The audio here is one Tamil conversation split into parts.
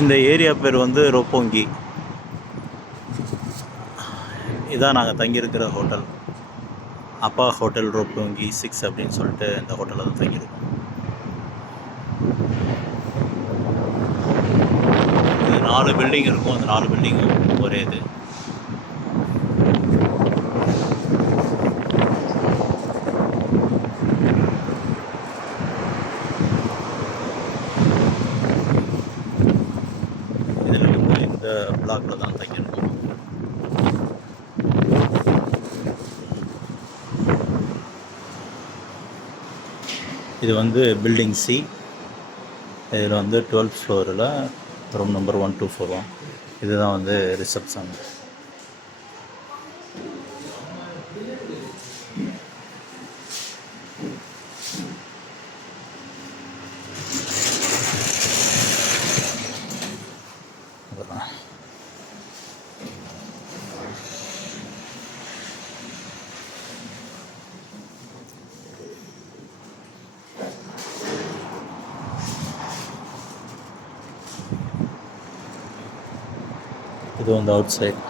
இந்த ஏரியா பேர் வந்து ரோப்போங்கி. இதான் நாங்கள் தங்கியிருக்கிற ஹோட்டல். அப்பா ஹோட்டல் ரோப்போங்கி 6 அப்படின்னு சொல்லிட்டு இந்த ஹோட்டலில் தான் தங்கியிருக்கோம். இது 4 பில்டிங் இருக்கும். அந்த 4 பில்டிங்கும் ஒரே இது. இதில் வந்து இந்த பிளாக்ல தான் தங்கியிருக்கோம். இது வந்து பில்டிங் சி. இதில் வந்து 12th ஃப்ளோரில் ரூம் நம்பர் 1241. இதுதான் வந்து ரிசப்ஷன். இது வந்து அவுட் சைட்.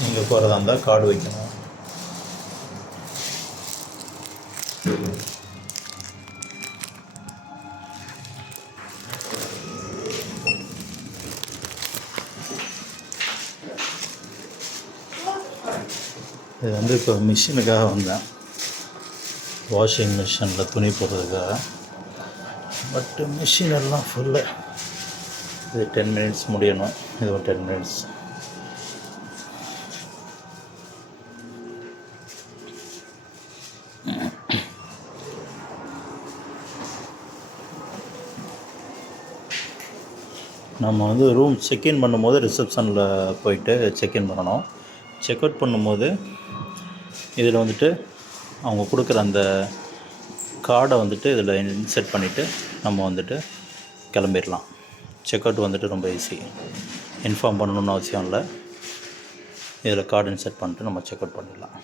நீங்கள் போகிறதா இருந்தால் கார்டு வைக்கணும். இது வந்து இப்போ மிஷினுக்காக வந்தேன், வாஷிங் மிஷினில் துணி போடுறதுக்காக. பட்டு மிஷின் எல்லாம் ஃபுல்லு. இது 10 மினிட்ஸ் முடியணும். இது ஒரு 10 மினிட்ஸ். நம்ம வந்து ரூம் செக்இன் பண்ணும்போது ரிசப்ஷனில் போயிட்டு செக்இன் பண்ணணும். செக் அவுட் பண்ணும்போது இதில் வந்துட்டு அவங்க கொடுக்குற அந்த கார்டை வந்துட்டு இதில் இன்செர்ட் பண்ணிவிட்டு நம்ம வந்துட்டு கிளம்பிடலாம். செக் அவுட் வந்துட்டு ரொம்ப ஈஸி. இன்ஃபார்ம் பண்ணணுன்னு அவசியம் இல்லை. இதில் கார்டு இன்செர்ட் பண்ணிட்டு நம்ம செக் அவுட் பண்ணிடலாம்.